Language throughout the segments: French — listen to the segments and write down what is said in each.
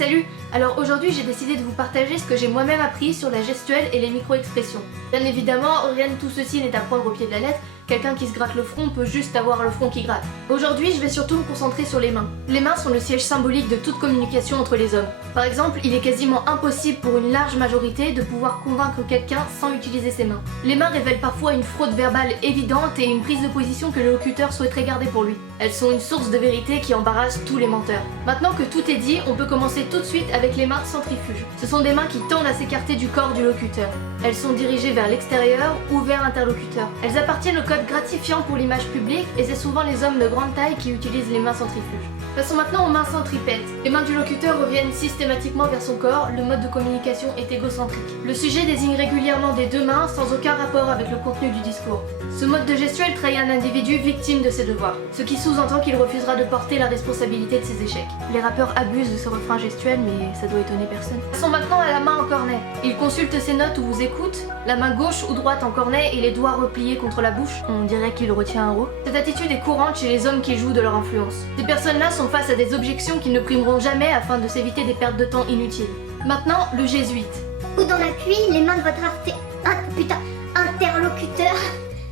salut! Alors aujourd'hui j'ai décidé de vous partager ce que j'ai moi-même appris sur la gestuelle et les micro-expressions. Bien évidemment, rien de tout ceci n'est à prendre au pied de la lettre, quelqu'un qui se gratte le front peut juste avoir le front qui gratte. Aujourd'hui je vais surtout me concentrer sur les mains. Les mains sont le siège symbolique de toute communication entre les hommes. Par exemple, il est quasiment impossible pour une large majorité de pouvoir convaincre quelqu'un sans utiliser ses mains. Les mains révèlent parfois une fraude verbale évidente et une prise de position que le locuteur souhaiterait garder pour lui. Elles sont une source de vérité qui embarrasse tous les menteurs. Maintenant que tout est dit, on peut commencer tout de suite avec les mains centrifuges. Ce sont des mains qui tendent à s'écarter du corps du locuteur. Elles sont dirigées vers l'extérieur ou vers l'interlocuteur. Elles appartiennent au code gratifiant pour l'image publique et c'est souvent les hommes de grande taille qui utilisent les mains centrifuges. Passons maintenant aux mains centripètes. Les mains du locuteur reviennent systématiquement vers son corps, le mode de communication est égocentrique. Le sujet désigne régulièrement des deux mains sans aucun rapport avec le contenu du discours. Ce mode de gestuelle trahit un individu victime de ses devoirs, ce qui sous-entend qu'il refusera de porter la responsabilité de ses échecs. Les rappeurs abusent de ce refrain gestuel, mais ça doit étonner personne. Passons maintenant à la main en cornet. Il consulte ses notes ou vous écoute, la main gauche ou droite en cornet et les doigts repliés contre la bouche. On dirait qu'il retient un rot. Cette attitude est courante chez les hommes qui jouent de leur influence. Ces personnes-là sont face à des objections qu'ils ne primeront jamais afin de s'éviter des pertes de temps inutiles. Maintenant, le jésuite. Coude dans l'appui, les mains de votre interlocuteur.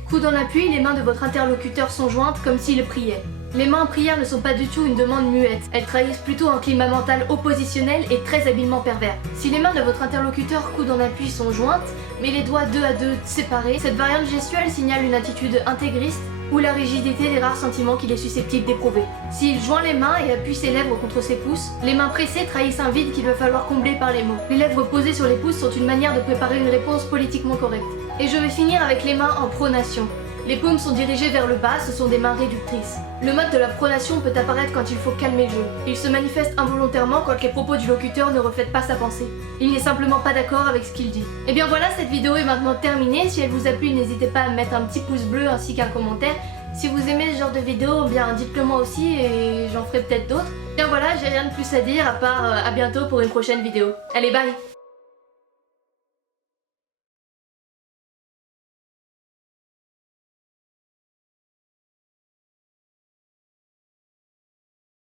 Coude en appui, les mains de votre interlocuteur sont jointes comme s'il priait. Les mains en prière ne sont pas du tout une demande muette, elles trahissent plutôt un climat mental oppositionnel et très habilement pervers. Si les mains de votre interlocuteur coude en appui sont jointes, mais les doigts deux à deux séparés, cette variante gestuelle signale une attitude intégriste ou la rigidité des rares sentiments qu'il est susceptible d'éprouver. S'il joint les mains et appuie ses lèvres contre ses pouces, les mains pressées trahissent un vide qu'il va falloir combler par les mots. Les lèvres posées sur les pouces sont une manière de préparer une réponse politiquement correcte. Et je vais finir avec les mains en pronation. Les paumes sont dirigées vers le bas, ce sont des mains réductrices. Le mode de la pronation peut apparaître quand il faut calmer le jeu. Il se manifeste involontairement quand les propos du locuteur ne reflètent pas sa pensée. Il n'est simplement pas d'accord avec ce qu'il dit. Et bien voilà, cette vidéo est maintenant terminée. Si elle vous a plu, n'hésitez pas à mettre un petit pouce bleu ainsi qu'un commentaire. Si vous aimez ce genre de vidéo, bien dites-le moi aussi et j'en ferai peut-être d'autres. Bien voilà, j'ai rien de plus à dire à part à bientôt pour une prochaine vidéo. Allez, bye!